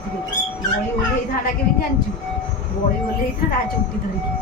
ବଳି ଓହ୍ଲେଇଥାନ୍ତା କେମିତି ଜାଣିଛୁ? ବଳି ଓହ୍ଲେଇଥାନ୍ତା ଚୁଟି ଧରିକି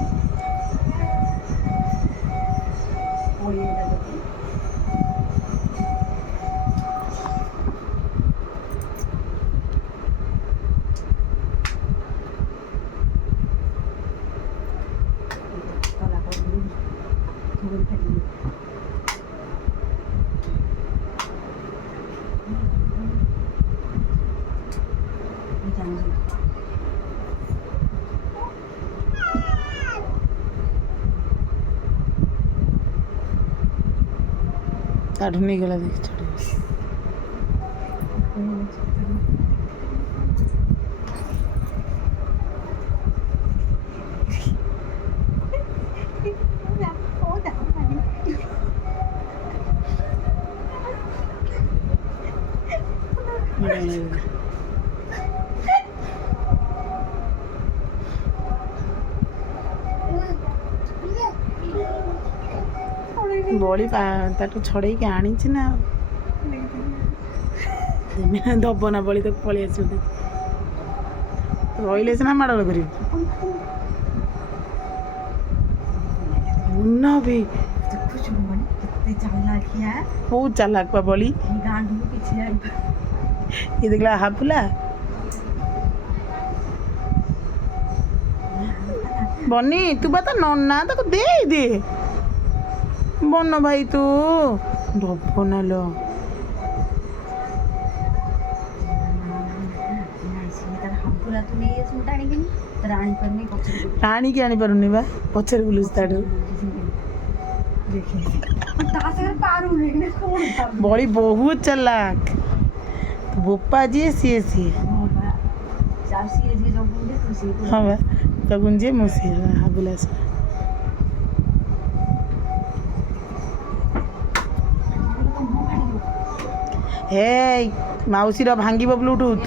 काढ़ नहीं गला देख छोड़ बड़ी ताटू छड़े आनी ना दब ना बड़ी तक पलि आस रही सीना माड़ कर भी बहुत चालाक पा बड़ी ये देखला हाफुला बनी तू बता नन्ना ताको दे दे बन भाई तू डब ना लो टाणी की आनी पारुनी बा पछर बुलुस ताडू बड़ी बहुत चालाक बोपा जी सी सी हाँ बा कबुन जी मुसी हाबुला हे माउसी रा भांगी ब्लूटूथ